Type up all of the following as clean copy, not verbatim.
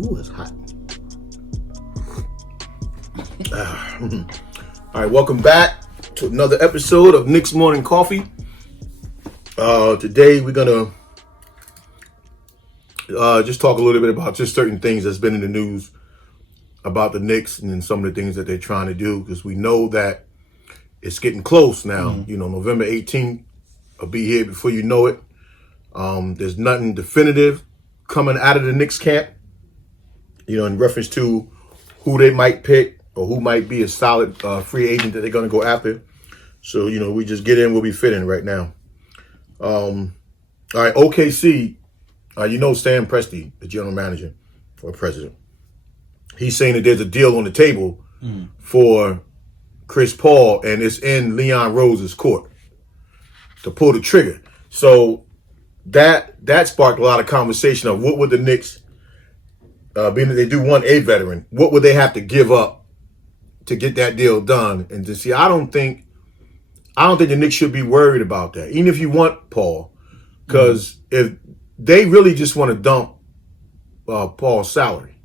Ooh, it's hot. All right, welcome back to another episode of Knicks Morning Koffee. Today we're gonna just talk a little bit about just certain things that's been in the news about the Knicks and then some of the things that they're trying to do, because we know that it's getting close now. Mm-hmm. You know, November 18th will be here before you know it. There's nothing definitive coming out of the Knicks camp, you know, in reference to who they might pick or who might be a solid free agent that they're going to go after. So, you know, we just get in where we fit in right now. All right, OKC, you know Sam Presti, the general manager or president. He's saying that there's a deal on the table for Chris Paul, and it's in Leon Rose's court to pull the trigger. So that sparked a lot of conversation of what would the Knicks, being that they do want a veteran, what would they have to give up to get that deal done? And to see, I don't think the Knicks should be worried about that, even if you want Paul, because if they really just want to dump Paul's salary,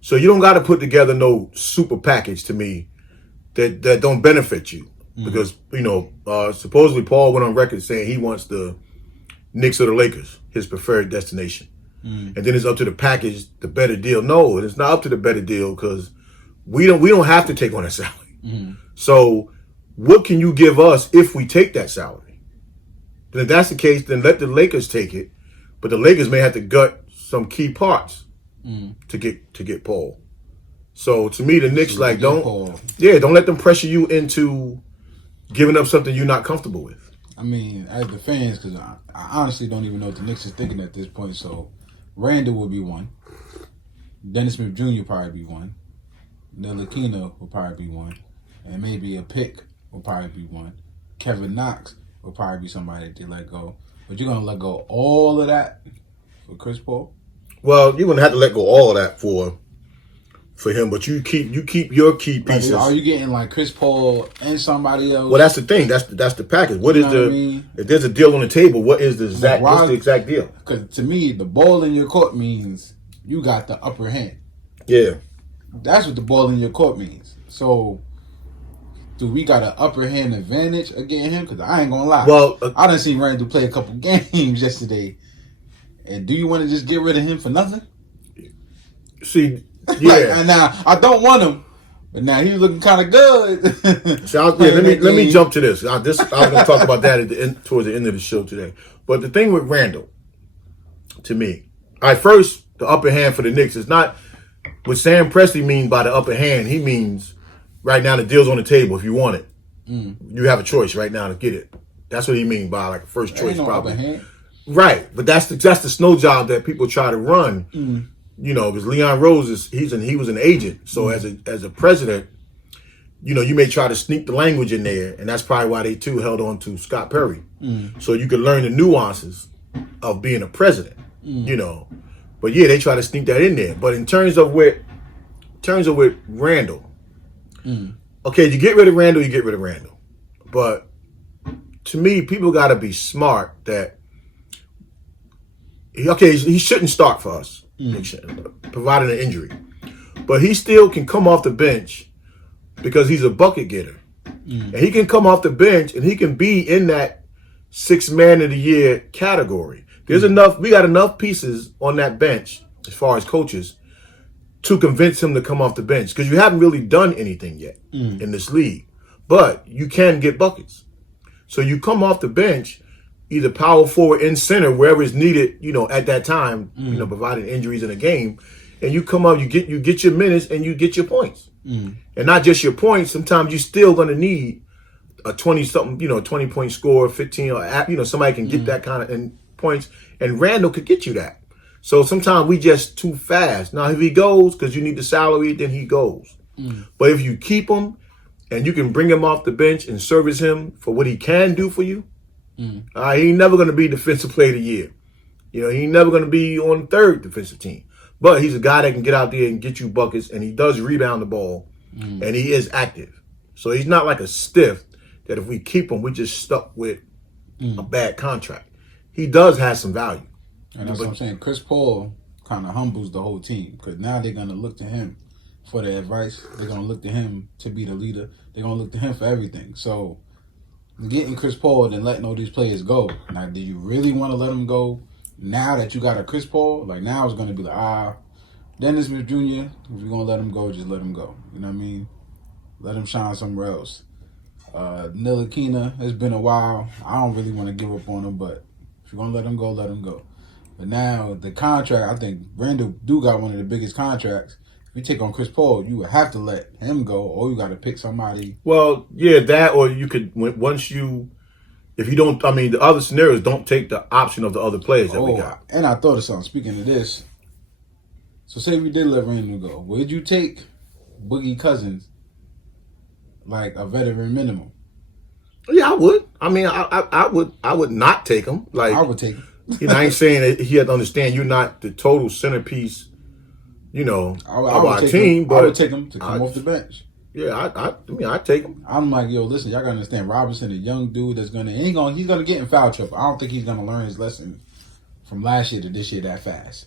so you don't got to put together no super package to me that don't benefit you, because you know supposedly Paul went on record saying he wants the Knicks or the Lakers, his preferred destination. And then it's up to the package, the better deal. No, it's not up to the better deal, because we don't have to take on that salary. So what can you give us if we take that salary? Then if that's the case, then let the Lakers take it, but the Lakers may have to gut some key parts to get Paul. So to me, the Knicks don't let them pressure you into giving up something you're not comfortable with. I mean, as the fans, because I honestly don't even know what the Knicks is thinking at this point. So Randle will be one. Dennis Smith Jr. probably be one. Ntilikina will probably be one. And maybe a pick will probably be one. Kevin Knox will probably be somebody that they let go. But you're going to let go all of that for Chris Paul? Well, you're going to have to let go all of that for him, but you keep your key pieces. Like, are you getting like Chris Paul and somebody else? Well, that's the thing. That's the package. What is the? I mean? If there's a deal on the table, what is the exact? What's the exact deal? Because to me, the ball in your court means you got the upper hand. Yeah, that's what the ball in your court means. So, do we got an upper hand advantage against him? Because I ain't gonna lie. Well, I done seen Randle play a couple games yesterday, and do you want to just get rid of him for nothing? See. Yeah, and now I don't want him, but now he's looking kind of good. So let me jump to this. I was going to talk about that towards the end of the show today. But the thing with Randle, to me, first the upper hand for the Knicks is not what Sam Presti means by the upper hand. He means right now the deal's on the table. If you want it, you have a choice right now to get it. That's what he means by like a first choice, probably. Upper hand. Right, but that's the snow job that people try to run. You know, because Leon Rose he was an agent. So as a president, you know, you may try to sneak the language in there, and that's probably why they too held on to Scott Perry. So you could learn the nuances of being a president. You know, but yeah, they try to sneak that in there. But in terms of with Randle, okay, you get rid of Randle, you get rid of Randle. But to me, people got to be smart that he shouldn't start for us. Providing an injury, but he still can come off the bench because he's a bucket getter, and he can come off the bench and he can be in that 6th man of the year category. There's enough. We got enough pieces on that bench as far as coaches to convince him to come off the bench, because you haven't really done anything yet in this league, but you can get buckets. So you come off the bench, either power forward and center, wherever is needed, you know, at that time, you know, providing injuries in a game, and you come up, you get your minutes and you get your points. And not just your points, sometimes you're still going to need a 20-something, you know, 20-point score, 15, or, you know, somebody can get that kind of points, and Randle could get you that. So sometimes we just too fast. Now, if he goes, because you need the salary, then he goes. But if you keep him and you can bring him off the bench and service him for what he can do for you, he ain't never going to be defensive player of the year. You know, he ain't never going to be on the 3rd defensive team. But he's a guy that can get out there and get you buckets, and he does rebound the ball, and he is active. So he's not like a stiff that if we keep him, we just stuck with a bad contract. He does have some value. And that's what I'm saying. Chris Paul kind of humbles the whole team because now they're gonna look to him for the advice. They're gonna look to him to be the leader. They're gonna look to him for everything. So getting Chris Paul and letting all these players go. Now, do you really want to let them go now that you got a Chris Paul? Like now it's gonna be like Dennis Smith Jr. If you're gonna let him go, just let him go. You know what I mean? Let him shine somewhere else. Ntilikina, it's been a while. I don't really want to give up on him, but if you're gonna let him go, let him go. But now the contract, I think Randle do got one of the biggest contracts. If you take on Chris Paul, you would have to let him go, or you got to pick somebody. Well, yeah, that, or you could once you, if you don't, I mean, the other scenarios don't take the option of the other players that we got. And I thought of something. Speaking of this, so say we did let Randle go, would you take Boogie Cousins like a veteran minimum? Yeah, I would. I mean, I would not take him. Like I would take him. You know, I ain't saying that he had to understand you're not the total centerpiece, you know, of our team. But I would take him to come off the bench. Yeah, I mean, I'd take him. I'm like, yo, listen, y'all gotta understand. Robinson, a young dude that's he's gonna get in foul trouble. I don't think he's gonna learn his lesson from last year to this year that fast.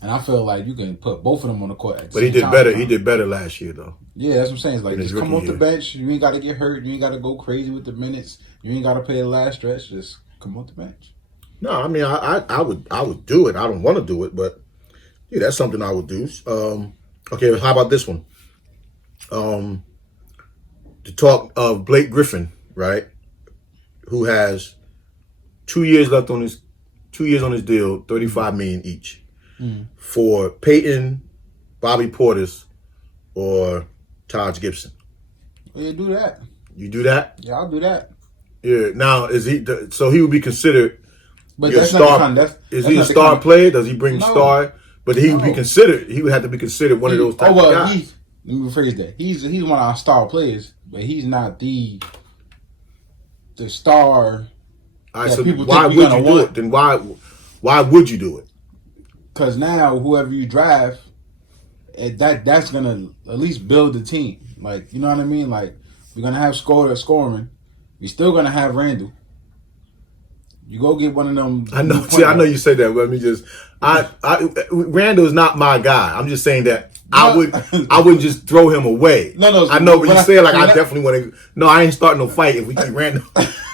And I feel like you can put both of them on the court. But he did better. He did better last year, though. Yeah, that's what I'm saying. It's like just come off the bench. You ain't got to get hurt. You ain't got to go crazy with the minutes. You ain't got to play the last stretch. Just come off the bench. No, I mean, I would do it. I don't want to do it, but yeah, that's something I would do. Okay, how about this one? To talk of Blake Griffin, right? Who has 2 years left on his deal, $35 million each. For Peyton, Bobby Portis, or Taj Gibson. Oh, yeah, do that. You do that? Yeah, I'll do that. Yeah. Now, is he? So he would be considered. But that's not the kind. Is he a star player? Does he bring star? But he would be considered. He would have to be considered one of those type of guys. Let me rephrase that. He's one of our star players, but he's not the star. All right, so why would you do it? Then why would you do it? Because now whoever you draft, that's gonna at least build the team. Like, you know what I mean? Like, we're gonna have scoring. We're still gonna have Randle. You go get one of them. I know. See, I know you say that. But let me just. Randle is not my guy. I'm just saying that I wouldn't just throw him away. No. I know, but you say like I definitely want to. No, I ain't starting no fight if we keep Randle.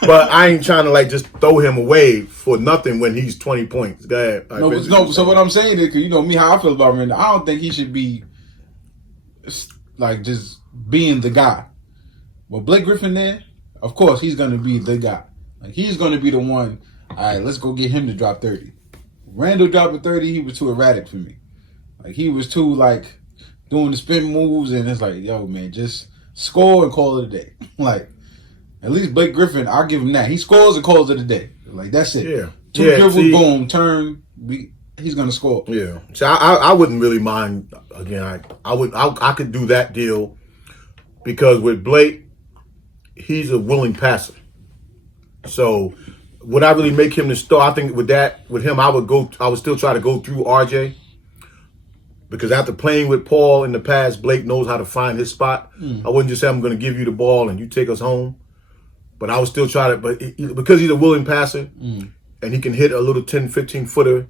But I ain't trying to like just throw him away for nothing when he's 20 points. Go ahead. No. So what I'm saying is, 'cause you know me how I feel about Randle. I don't think he should be like just being the guy. With Blake Griffin there, of course he's gonna be the guy. Like, he's gonna be the one. All right, let's go get him to drop 30. Randle dropping 30, he was too erratic for me. Like, he was too like doing the spin moves, and it's like, yo, man, just score and call it a day. Like, at least Blake Griffin, I'll give him that. He scores and calls it a day. Like, that's it. Yeah. Two dribbles, boom, turn. He's gonna score. Yeah. So I wouldn't really mind. Again, I could do that deal because with Blake, he's a willing passer. So would I really make him the star? I think with him, I would still try to go through RJ. Because after playing with Paul in the past, Blake knows how to find his spot. I wouldn't just say I'm going to give you the ball and you take us home. But I would still try to, because he's a willing passer and he can hit a little 10, 15 footer,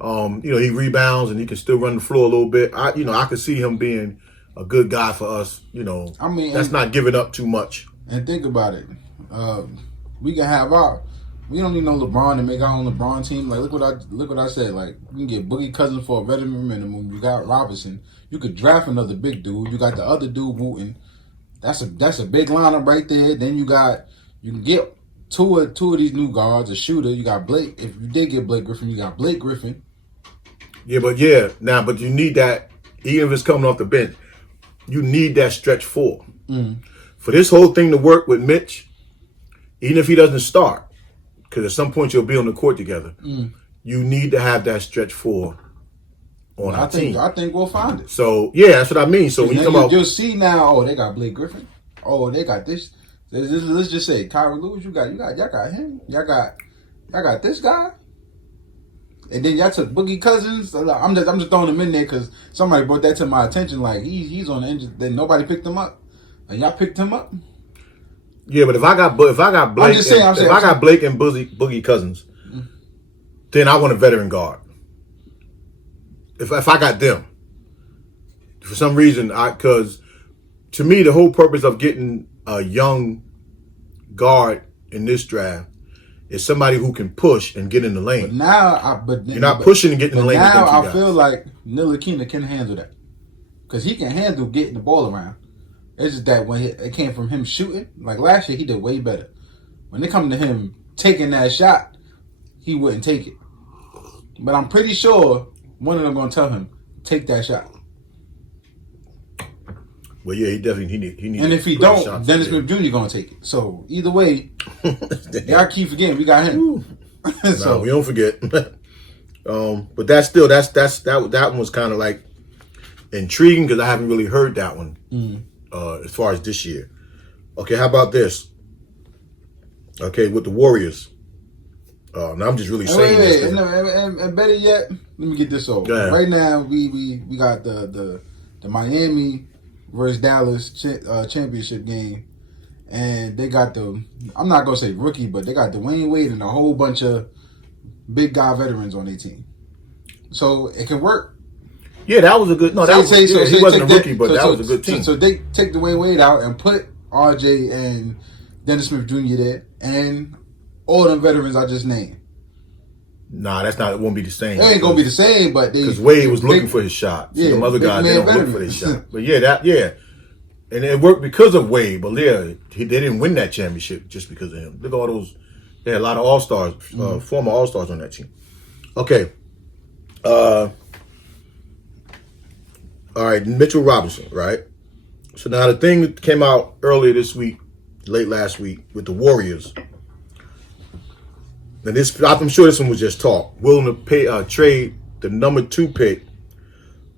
he rebounds and he can still run the floor a little bit. I could see him being a good guy for us. I mean, that's not giving up too much. And think about it. We can have we don't need no LeBron to make our own LeBron team. Like, look what I said. Like, we can get Boogie Cousins for a veteran minimum. You got Robinson. You could draft another big dude. You got the other dude Wooten. That's a big lineup right there. Then you can get two of these new guards, a shooter. You got Blake. If you did get Blake Griffin, you got Blake Griffin. Yeah, but you need that. Even if it's coming off the bench, you need that stretch four. For this whole thing to work with Mitch, even if he doesn't start, because at some point you'll be on the court together, you need to have that stretch four on our team. I think we'll find it. So, yeah, that's what I mean. So when you come out, you'll see now, they got Blake Griffin. Oh, they got this. Let's just say, Kyra Lewis, y'all got him. Y'all got this guy. And then y'all took Boogie Cousins. I'm just throwing him in there because somebody brought that to my attention. Like, he's on the injury. Then nobody picked him up. And y'all picked him up. Yeah, but if I got Blake, if I got Blake and Boogie Cousins, then I want a veteran guard. if I got them, for some reason, because to me the whole purpose of getting a young guard in this draft is somebody who can push and get in the lane. You're not pushing and getting in the lane. Now I feel like Ntilikina can handle that because he can handle getting the ball around. It's just that when it came from him shooting, like last year, he did way better. When it come to him taking that shot, he wouldn't take it. But I'm pretty sure one of them going to tell him, take that shot. Well, yeah, he definitely he needs. And if he don't, Dennis Smith Jr. going to take it. So either way, y'all keep forgetting we got him. So no, we don't forget. But that's still that one was kind of like intriguing because I haven't really heard that one as far as this year. Okay, how about this? Okay, with the Warriors. Now I'm just really saying this. And better yet, let me get this over. Right now, we got the Miami versus Dallas championship game, and they got I'm not gonna say rookie, but they got Dwayne Wade and a whole bunch of big guy veterans on their team, so it can work. Yeah, that was a good. No, he wasn't a rookie, but that was a good team. So they take Dwayne Wade out and put RJ and Dennis Smith Jr. there, and all them veterans I just named. Nah, it won't be the same. It ain't gonna be the same, but because Wade was looking for his shot. Yeah, some other guys they don't look for their shot. But and it worked because of Wade. But yeah, they didn't win that championship just because of him. Look at all those. They had a lot of all stars, former all stars on that team. Okay. All right, Mitchell Robinson. Right. So now the thing that came out earlier this week, late last week, with the Warriors. And this, I'm sure this one was just talk. Willing to trade the number 2 pick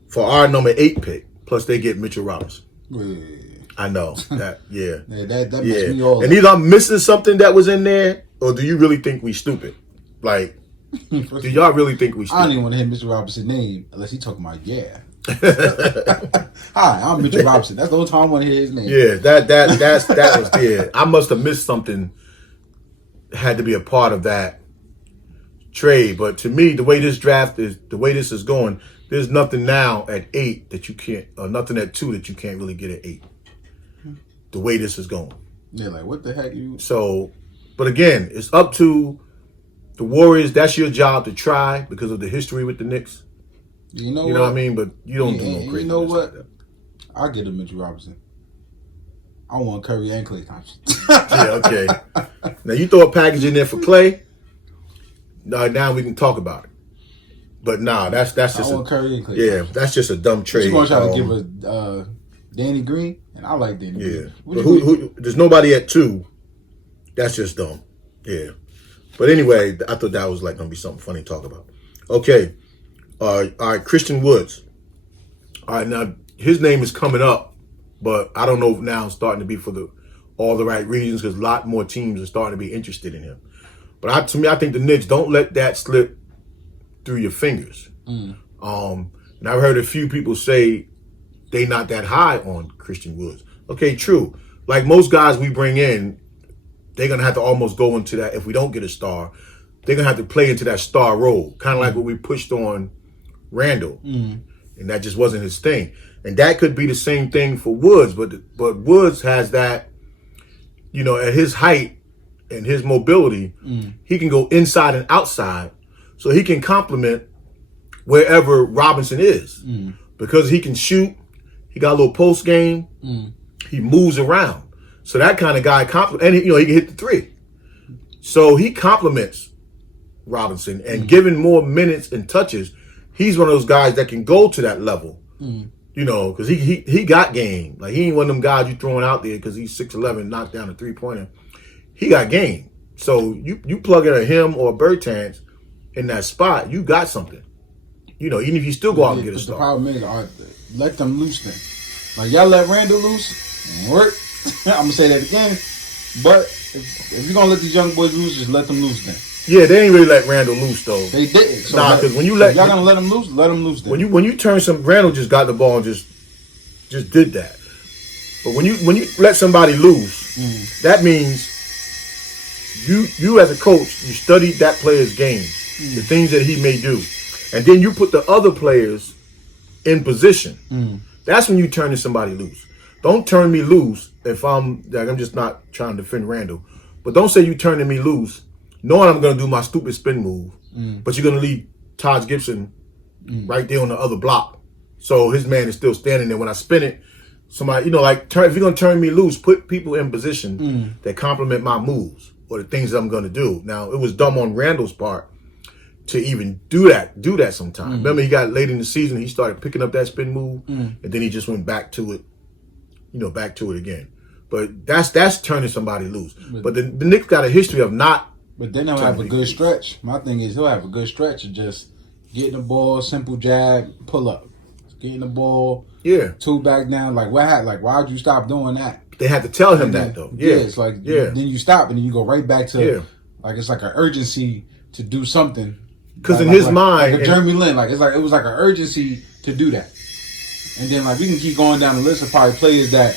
for our number 8 pick. Plus, they get Mitchell Robinson. Yeah. I know that. Yeah, that makes me all. And either I'm missing something that was in there, or do you really think we stupid? Like, do y'all really think we stupid? I don't even want to hear Mitchell Robinson's name unless he's talking about Hi, I'm Mitchell Robinson. That's the only time I want to hear his name. Yeah, that was yeah. I must have missed something. Had to be a part of that trade, but to me, the way this is going, there's nothing now at 8 that you can't, or nothing at 2 that you can't really get at 8. The way this is going, like what the heck you? So, but again, it's up to the Warriors. That's your job to try because of the history with the Knicks. You know what I mean, but you don't do no crazy. You know what? Like I'll get a Mitchell Robinson. I want Curry and Klay Thompson. Yeah, okay. Now you throw a package in there for Klay. Now we can talk about it. But that's just I want Curry and Klay. Yeah, that's just a dumb trade. You're gonna try to give us Danny Green, and I like Danny Green. But who? There's nobody at 2. That's just dumb. Yeah. But anyway, I thought that was like gonna be something funny to talk about. Okay. All right, Christian Woods. All right, now his name is coming up, but I don't know if now it's starting to be for all the right reasons because a lot more teams are starting to be interested in him. But to me, I think the Knicks, don't let that slip through your fingers. And I've heard a few people say they not that high on Christian Woods. Okay, true. Like most guys we bring in, they're going to have to almost go into that. If we don't get a star, they're going to have to play into that star role. Kind of like what we pushed on Randle. And that just wasn't his thing. And that could be the same thing for Woods. But Woods has that, at his height, and his mobility, he can go inside and outside, so he can complement wherever Robinson is. Because he can shoot, he got a little post game, he moves around. So that kind of guy and he can hit the 3. So he complements Robinson, and given more minutes and touches, he's one of those guys that can go to that level. Because he got game. Like he ain't one of them guys you throwing out there because he's 6'11", knocked down a 3-pointer. He got game. So you plug in a him or a Bertans in that spot, you got something. Even if you still go out and get a star. The problem is, let them loose then. Like y'all let Randle loose, work. I'm gonna say that again. But if you're gonna let these young boys loose, just let them loose then. Yeah, they ain't really let Randle loose though. They didn't. So because when y'all gonna let them loose then. When you turn Randle just got the ball and just did that. But when you let somebody loose, that means you as a coach, you studied that player's game, the things that he may do. and then you put the other players in position. That's when you turn somebody loose. Don't turn me loose if I'm just not trying to defend Randle, but don't say you turning me loose knowing I'm going to do my stupid spin move, but you're going to leave Taj Gibson right there on the other block, so his man is still standing there when I spin it. Somebody, if you're going to turn me loose, put people in position that complement my moves or the things that I'm going to do. Now, it was dumb on Randle's part to even do that sometime. Remember, he got late in the season, he started picking up that spin move, and then he just went back to it, again. But that's turning somebody loose. But the Knicks got a history of not. But then he'll have a good stretch. My thing is he'll have a good stretch of just getting the ball, simple jab, pull up. Getting the ball, two back down. Like, why'd you stop doing that? They had to tell him that, though. Yeah, it's like, then you stop and then you go right back to, it's like an urgency to do something. Because in his mind, like a Jeremy Lin, it was like an urgency to do that. And then we can keep going down the list of probably players that,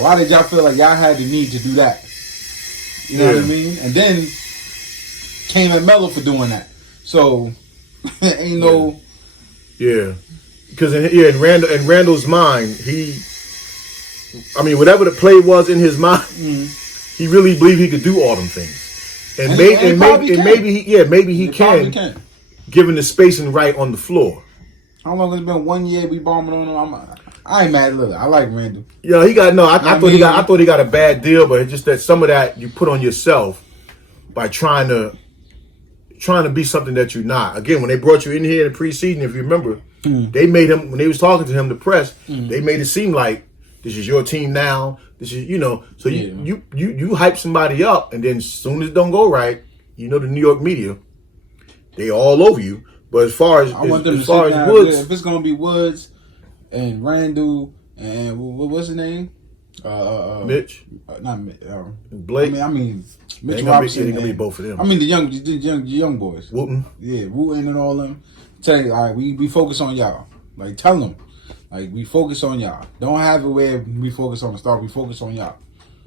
why did y'all feel like y'all had the need to do that? You know what I mean? And then came at Melo for doing that. So ain't no. Yeah. Because in Randle's mind, whatever the play was in his mind, he really believed he could do all them things, and maybe he can, given the spacing right on the floor. How long has it been? 1 year we bombing on him. I ain't mad at Lillard. I like Randle. Yeah, he got I thought he got a bad deal, but it's just that some of that you put on yourself by trying to be something that you're not. Again, when they brought you in here in the preseason, if you remember. They made him, when they was talking to him, the press, they made it seem like this is your team now. This is, so you hype somebody up, and then as soon as it don't go right, the New York media, they all over you. But as far as Woods, if it's gonna be Woods and Randle and what's his name? Mitch, not Mitch. Blake. Mitch Robinson. It ain't gonna be both of them. The young boys. Wooten. Yeah, Wooten and all them. Tell you, we focus on y'all. Tell them, we focus on y'all. Don't have it where we focus on the star. We focus on y'all.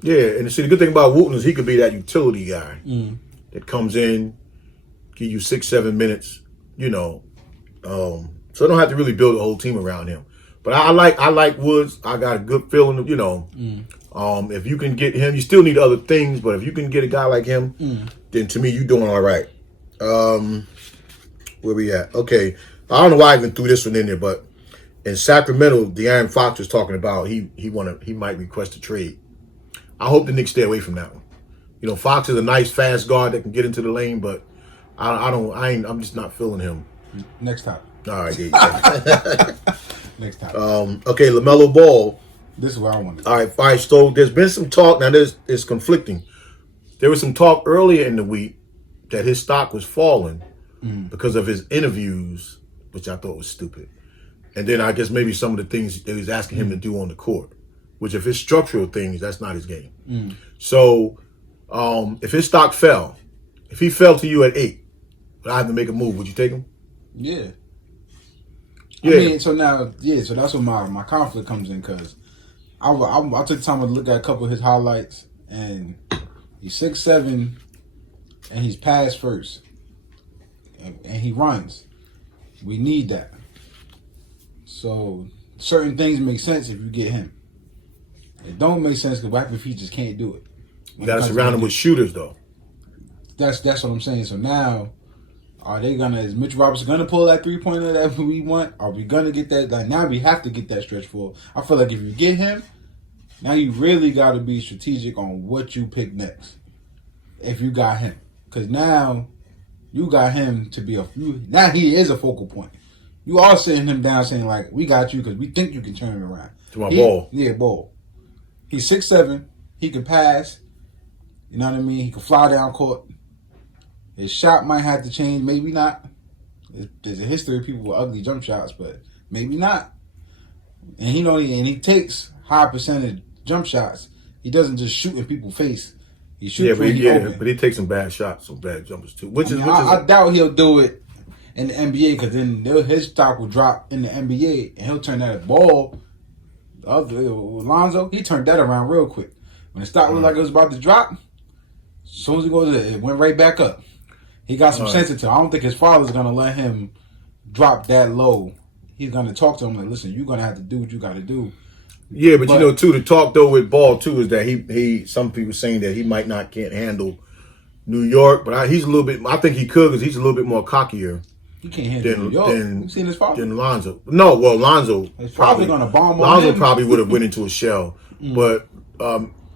Yeah, and see, the good thing about Wooten is he could be that utility guy that comes in, give you 6-7 minutes. So I don't have to really build a whole team around him. But I like Woods. I got a good feeling. If you can get him, you still need other things. But if you can get a guy like him, then to me, you doing all right. Where we at? Okay. I don't know why I even threw this one in there, but in Sacramento, De'Aaron Fox was talking about he might request a trade. I hope the Knicks stay away from that one. Fox is a nice fast guard that can get into the lane, but I'm just not feeling him. Next topic. All right, there you go. Next topic. Okay, Lamelo Ball. This is what I wanted. All right. So there's been some talk. Now it's conflicting. There was some talk earlier in the week that his stock was falling because of his interviews, which I thought was stupid. And then I guess maybe some of the things they was asking him to do on the court, which if it's structural things, that's not his game. So if his stock fell, if he fell to you at 8, but I have to make a move, would you take him? Yeah. Yeah. So that's where my conflict comes in, because I took time to look at a couple of his highlights, and he's 6'7", and he's pass first, and he runs. We need that. So certain things make sense if you get him. It don't make sense because what if he just can't do it? You got to surround him with shooters, though. That's what I'm saying. So now, is Mitch Robinson gonna pull that 3-pointer that we want? Are we gonna get that? Now we have to get that stretch for. I feel like if you get him, now you really got to be strategic on what you pick next. If you got him, because now you got him to be now he is a focal point. You are sitting him down saying we got you because we think you can turn it around. To my Ball. Yeah, Ball. He's 6'7". He can pass. You know what I mean? He can fly down court. His shot might have to change, maybe not. There's a history of people with ugly jump shots, but maybe not. And he takes high percentage jump shots. He doesn't just shoot in people's face. He shoots but he takes some bad shots, some bad jumpers too. I doubt he'll do it in the NBA, because then his stock will drop in the NBA and he'll turn that Ball. Alonzo, he turned that around real quick. When the stock looked like it was about to drop, as soon as he goes, it went right back up. He got some sense into it. I don't think his father's gonna let him drop that low, he's gonna talk to him like, listen, you're gonna have to do what you gotta do. Yeah, but you know, too, the talk though with Ball too is that he some people saying that he might not can't handle New York, but he's a little bit. I think he could because he's a little bit more cockier. He can't handle New York. You seen his father? Than Lonzo. No, well, Lonzo He's probably gonna bomb on Lonzo him. probably would have went into a shell, but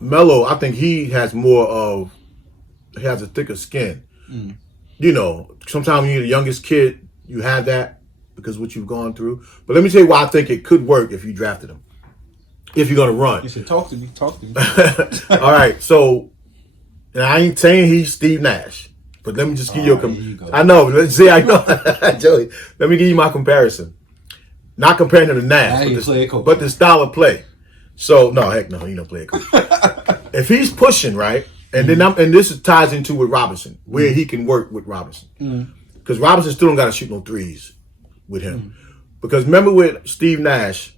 Melo, I think he has a thicker skin. You know, sometimes when you're the youngest kid, you have that because of what you've gone through. But let me tell you why I think it could work if you drafted him. If you're gonna run. He said, talk to me. All right, so and I ain't saying he's Steve Nash, but let me just give you a I know. Let's see. I know, Joey. Let me give you my comparison. Not comparing him to Nash, but the style of play. So no, heck no, he don't play a coach. If he's pushing right, and then and this ties into with Robinson, where he can work with Robinson, because Robinson still don't got to shoot no threes with him. Because remember with Steve Nash,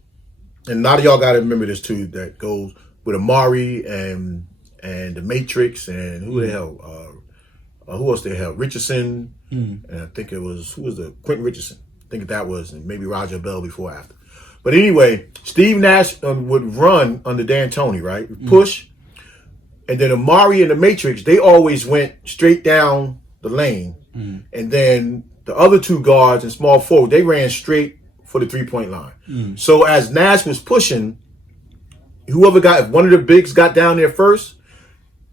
and a lot of y'all got to remember this too. That goes with Amari and the Matrix and who the hell, who else they held? Richardson, and I think it was Quentin Richardson. I think that was, and maybe Roger Bell before or after. But anyway, Steve Nash would run under D'Antoni, right? Push, and then Amari and the Matrix, they always went straight down the lane, and then the other two guards and small forward, they ran straight for the 3-point line. So as Nash was pushing, if one of the bigs got down there first,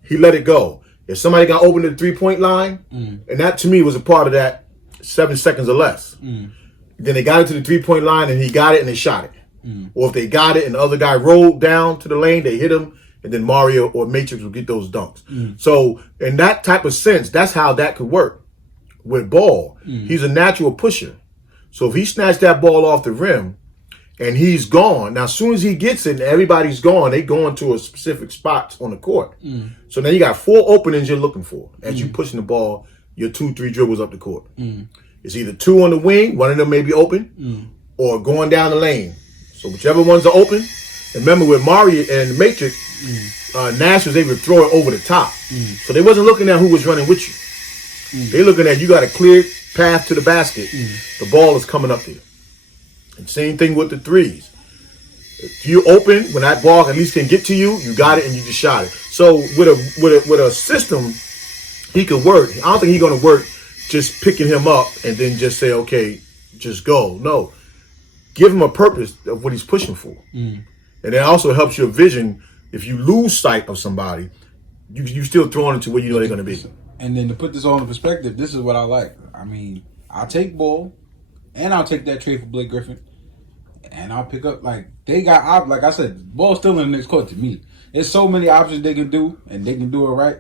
he let it go. If somebody got open to the 3-point line, and that to me was a part of that 7 seconds or less. Then they got it to the 3-point line and he got it and they shot it. Or if they got it and the other guy rolled down to the lane, they hit him, and then Mario or Matrix would get those dunks. So in that type of sense, that's how that could work with Ball. He's a natural pusher. So if he snatched that ball off the rim and he's gone, now as soon as he gets it and everybody's gone, they go into a specific spot on the court. So now you got 4 openings you're looking for as you pushing the ball, your 2-3 dribbles up the court. It's either 2 on the wing, one of them may be open, or going down the lane. So whichever ones are open. And remember with Mario and the Matrix, Nash was able to throw it over the top. So they wasn't looking at who was running with you. They looking at you got a clear path to the basket. The ball is coming up there. And same thing with the threes. If you open, when that ball at least can get to you, you got it and you just shot it. So with a system, he could work. I don't think he's gonna work just picking him up and then just say, okay, just go. No. Give him a purpose of what he's pushing for. And it also helps your vision. If you lose sight of somebody, you still throwing it to where you know they're going to be. And then to put this all in perspective, this is what I like. I mean, I'll take Ball, and I'll take that trade for Blake Griffin, and I'll pick up, like I said, Ball's still in the next court to me. There's so many options they can do, and they can do it right.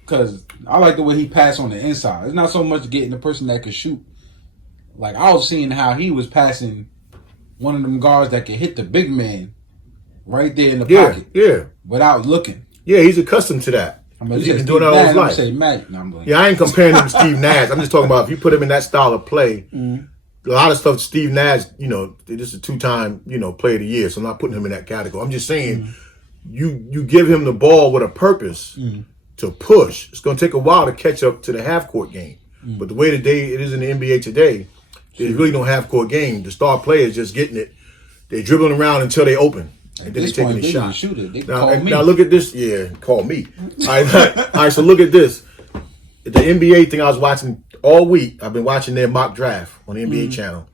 Because I like the way he passed on the inside. It's not so much getting the person that can shoot. Like, I was seeing how he was passing one of them guards that can hit the big man right there in the pocket. Yeah. Without looking. Yeah, he's accustomed to that. He's been doing that all his life. Say Matt. No, I ain't comparing him to Steve Nash. I'm just talking about if you put him in that style of play, a lot of stuff Steve Nash, this is a 2-time, player of the year, so I'm not putting him in that category. I'm just saying you give him the ball with a purpose to push. It's going to take a while to catch up to the half-court game. But the way it is in the NBA today, there's really no half-court game. The star players just getting it. They're dribbling around until they open. And then they're taking a shot. Now look at this. Yeah, call me. All right, so look at this. The NBA thing I was watching all week. I've been watching their mock draft on the NBA channel.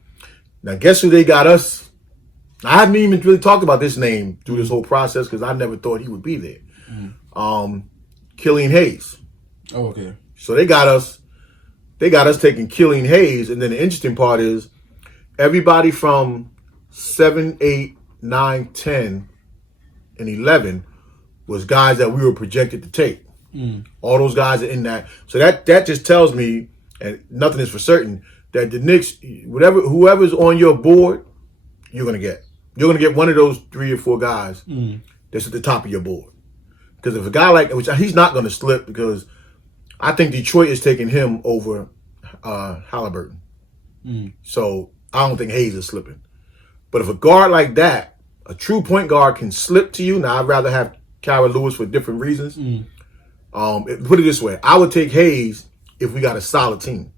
Now guess who they got us? I haven't even really talked about this name through this whole process because I never thought he would be there. Killian Hayes. Oh, okay. So they got us taking Killian Hayes, and then the interesting part is everybody from 7, 8, 9, 10, and 11 was guys that we were projected to take. All those guys are in that. So that just tells me, and nothing is for certain, that the Knicks, whoever's on your board, you're gonna get. You're gonna get one of those 3 or 4 guys that's at the top of your board. Because if a guy which he's not gonna slip, because I think Detroit is taking him over Halliburton. So I don't think Hayes is slipping. But if a guard like that, a true point guard, can slip to you, now I'd rather have Kyra Lewis for different reasons. Put it this way, I would take Hayes if we got a solid team.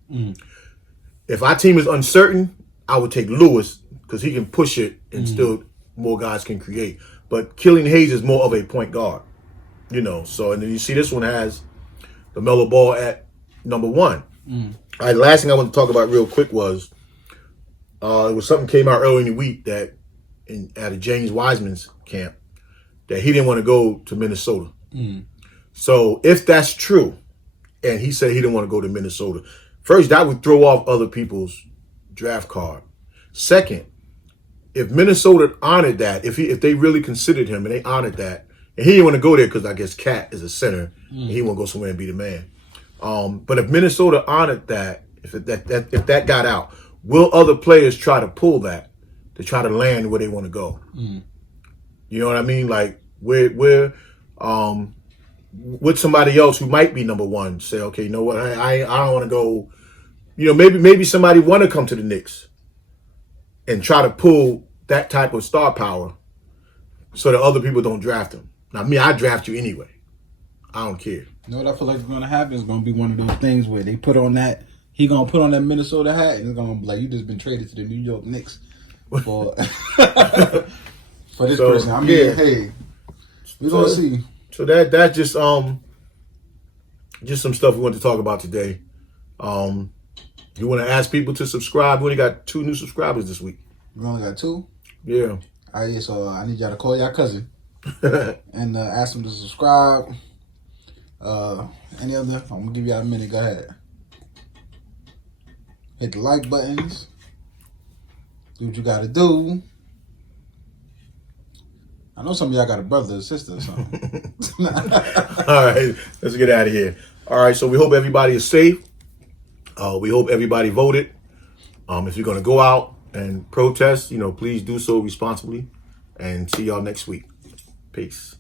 if our team is uncertain, I would take Lewis because he can push it and still more guys can create. But Killian Hayes is more of a point guard, So, and then you see this one has Lamelo Ball at number 1. All right, last thing I want to talk about real quick was it was something came out earlier in the week that at a James Wiseman's camp that he didn't want to go to Minnesota. So if that's true, and he said he didn't want to go to Minnesota, first, that would throw off other people's draft card. Second, if Minnesota honored that, if they really considered him and they honored that, and he didn't want to go there because I guess Cat is a center, and he want to go somewhere and be the man. But if Minnesota honored that, if that got out, will other players try to pull that to try to land where they want to go? You know what I mean? Like we're with somebody else who might be number 1 say, okay, you know what, I don't want to go. Maybe somebody want to come to the Knicks and try to pull that type of star power so that other people don't draft him. Now, I draft you anyway. I don't care. You know what I feel like is going to happen? It's going to be one of those things where they put on that, he going to put on that Minnesota hat and it's going to be like, you just been traded to the New York Knicks for this person. I mean, hey, we're going to see. So that's just some stuff we want to talk about today. You want to ask people to subscribe? We only got 2 new subscribers this week. We only got 2? Yeah. All right, so I need y'all to call y'all cousin and ask them to subscribe. Any other? I'm gonna give y'all a minute. Go ahead. Hit the like buttons. Do what you gotta do. I know some of y'all got a brother or sister or something. All right, let's get out of here. All right, so we hope everybody is safe. We hope everybody voted. If you're going to go out and protest, please do so responsibly. And see y'all next week. Peace.